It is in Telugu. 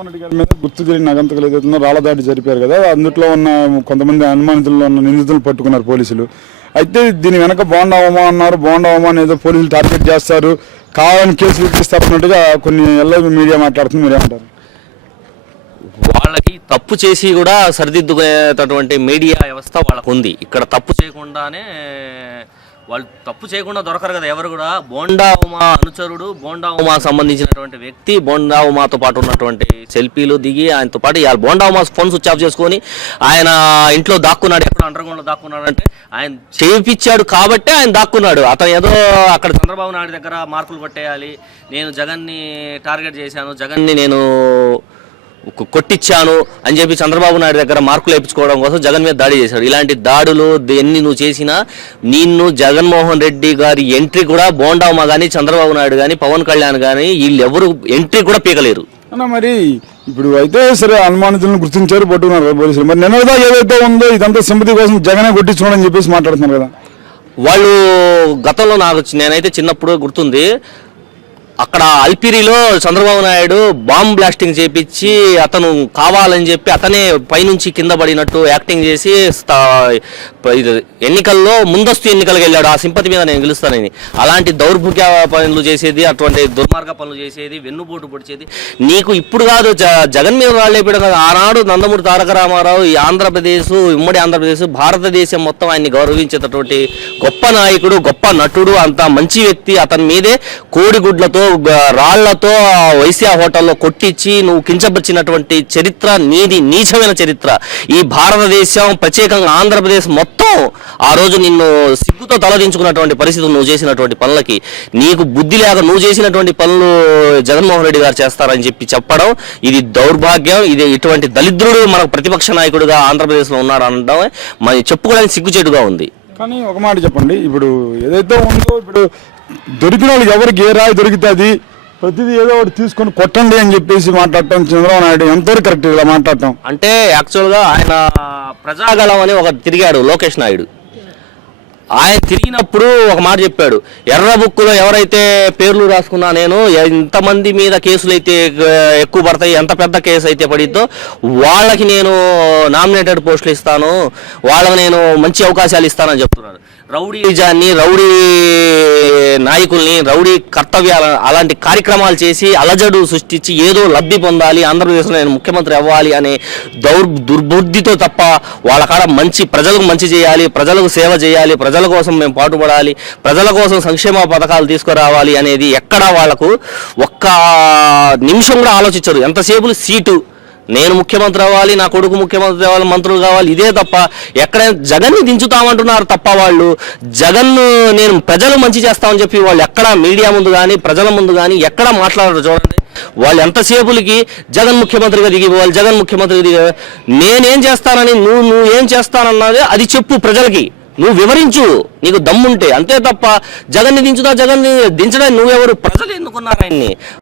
జగన్మోహన్ రెడ్డి గారి మీద గుర్తు తెలియని నగంతకులు ఏదైతుందో దాడి జరిపారు కదా అందుట్లో ఉన్న కొంతమంది అనుమానితుల్లో ఉన్న నిందితులు పట్టుకున్నారు పోలీసులు. అయితే దీని వెనక బోండావమా అన్నారు బోండావమా అని ఏదో పోలీసులు టార్గెట్ చేస్తారు కావాలని కేసులు ఇప్పిస్తారన్నట్టుగా కొన్ని ఎల్లో మీడియా మాట్లాడుతుంది మీరేమంటారు వాళ్ళకి తప్పు చేసి కూడా సరిదిద్దుకునేటటువంటి మీడియా వ్యవస్థ వాళ్ళకు ఉంది ఇక్కడ తప్పు చేయకుండానే వాళ్ళు తప్పు చేయకుండా దొరకరు కదా ఎవరు కూడా. బోండా ఉమా అనుచరుడు బోండా ఉమా సంబంధించినటువంటి వ్యక్తి బోండా ఉమాతో పాటు ఉన్నటువంటి సెల్ఫీలు దిగి ఆయనతో పాటు ఇవాళ Bonda Uma phone switch off చేసుకొని ఆయన ఇంట్లో దాక్కున్నాడు ఎక్కడ అండర్గ్రౌండ్లో దాక్కున్నాడు అంటే ఆయన చేయించాడు కాబట్టే ఆయన దాక్కున్నాడు. అతను ఏదో అక్కడ చంద్రబాబు నాయుడు దగ్గర మార్కులు పట్టేయాలి నేను జగన్ని టార్గెట్ చేశాను జగన్ని నేను కొట్టించాను అని చెప్పి చంద్రబాబు నాయుడు దగ్గర మార్కులు వేయించుకోవడం కోసం జగన్ మీద దాడి చేశాడు. ఇలాంటి దాడులు ఎన్ని నువ్వు చేసినా నిన్ను జగన్మోహన్ రెడ్డి గారి ఎంట్రీ కూడా బోండామా కానీ చంద్రబాబు నాయుడు కానీ పవన్ కళ్యాణ్ కానీ వీళ్ళు ఎవరు ఎంట్రీ కూడా పీకలేరు. అన్న మరి ఇప్పుడు అయితే సరే అనుమానితులను గుర్తించారు పట్టుకున్నారు పోలీసులు. మరి నిన్నదా ఏదైతే ఉందో ఇదంతా సింపతి కోసం జగనే కొట్టించుకోవడం అని చెప్పేసి మాట్లాడుతున్నారు కదా. వాళ్ళు గతంలో నాకు నేనైతే చిన్నప్పుడు గుర్తుంది అక్కడ అల్పిరిలో చంద్రబాబు నాయుడు బాంబ్ బ్లాస్టింగ్ చేపించి అతను కావాలని చెప్పి అతనే పైనుంచి కింద పడినట్టు యాక్టింగ్ చేసి ఇది ఎన్నికల్లో ముందస్తు ఎన్నికలకు వెళ్ళాడు. ఆ సింపతి మీద నేను గెలుస్తానని. అలాంటి దౌర్భుగ్య పనులు చేసేది అటువంటి దుర్మార్గ పనులు చేసేది వెన్నుపోటు పొడిచేది నీకు ఇప్పుడు కాదు. జ- జగన్ మీద రాళ్ళేపడం కాదు. ఆనాడు నందమూరి తారక రామారావు ఈ ఆంధ్రప్రదేశ్ ఉమ్మడి ఆంధ్రప్రదేశ్ భారతదేశం మొత్తం ఆయన్ని గౌరవించేటటువంటి గొప్ప నాయకుడు గొప్ప నటుడు అంత మంచి వ్యక్తి అతని మీదే కోడిగుడ్లతో రాళ్ళతో వైశ్యా హోటల్లో కొట్టించి నువ్వు కించపరిచినటువంటి చరిత్ర నీది నీచమైన చరిత్ర. ఈ భారతదేశం ప్రత్యేకంగా ఆంధ్రప్రదేశ్ మొత్తం ఆ రోజు నిన్ను సిగ్గుతో తలదించుకున్నటువంటి పరిస్థితి నువ్వు చేసినటువంటి పనులకి. నీకు బుద్ధి లేక నువ్వు చేసినటువంటి పనులు జగన్మోహన్ రెడ్డి గారు చేస్తారని చెప్పి చెప్పడం ఇది దౌర్భాగ్యం ఇది ఇటువంటి దళిద్రుడు మనకు ప్రతిపక్ష నాయకుడుగా ఆంధ్రప్రదేశ్లో ఉన్నాడు అనడం మరి చెప్పుకోవడానికి సిగ్గుచేటుగా ఉంది. కానీ ఒక మాట చెప్పండి ఇప్పుడు ఏదైతే ఉందో ఇప్పుడు దొరికిన వాళ్ళకి ఎవరికి ఏ రాయి దొరుకుతుంది ప్రతిదీ ఏదో ఒకటి తీసుకొని కొట్టండి అని చెప్పేసి మాట్లాడటం చంద్రబాబు నాయుడు ఎంతవరకు కరెక్ట్ ఇలా మాట్లాడటం? అంటే యాక్చువల్గా ఆయన ప్రజాగలం అని ఒక తిరిగాడు లోకేష్ నాయుడు. ఆయన తిరిగినప్పుడు ఒక మాట చెప్పాడు. ఎర్ర బుక్కులో ఎవరైతే పేర్లు రాసుకున్నా నేను ఎంతమంది మీద కేసులు అయితే ఎక్కువ పడతాయి ఎంత పెద్ద కేసు అయితే పడిద్దో వాళ్ళకి నేను నామినేటెడ్ పోస్టులు ఇస్తాను వాళ్ళకి నేను మంచి అవకాశాలు ఇస్తానని చెప్తున్నాడు. రౌడీజాన్ని రౌడీ నాయకుల్ని రౌడీ కర్తవ్యాల అలాంటి కార్యక్రమాలు చేసి అలజడు సృష్టించి ఏదో లబ్ధి పొందాలి ఆంధ్రప్రదేశ్లో నేను ముఖ్యమంత్రి అవ్వాలి అనే దౌర్ దుర్బుద్ధితో తప్ప వాళ్ళ కాడ మంచి ప్రజలకు మంచి చేయాలి ప్రజలకు సేవ చేయాలి ప్రజలు ప్రజల కోసం మేము పాటుపడాలి ప్రజల కోసం సంక్షేమ పథకాలు తీసుకురావాలి అనేది ఎక్కడా వాళ్ళకు ఒక్క నిమిషం కూడా ఆలోచించరు. ఎంతసేపు సీటు. నేను ముఖ్యమంత్రి అవ్వాలి నా కొడుకు ముఖ్యమంత్రి అవ్వాలి మంత్రులు కావాలి ఇదే తప్ప ఎక్కడైనా జగన్ని దించుతామంటున్నారు తప్ప వాళ్ళు. జగన్ నేను ప్రజలు మంచి చేస్తామని చెప్పి వాళ్ళు ఎక్కడ మీడియా ముందు కానీ ప్రజల ముందు కానీ ఎక్కడ మాట్లాడరు చూడండి. వాళ్ళు ఎంతసేపులకి జగన్ ముఖ్యమంత్రిగా దిగిపోవాలి జగన్ ముఖ్యమంత్రిగా దిగి నేనేం చేస్తానని నువ్వు నువ్వు ఏం చేస్తానన్నది అది చెప్పు ప్రజలకి. నువ్వు వివరించు నీకు దమ్ముంటే. అంతే తప్ప జగన్ని దించుతా జగన్ దించడానికి నువ్వెవరు? ప్రజలు ఎన్నుకున్నారు ఆయన్ని?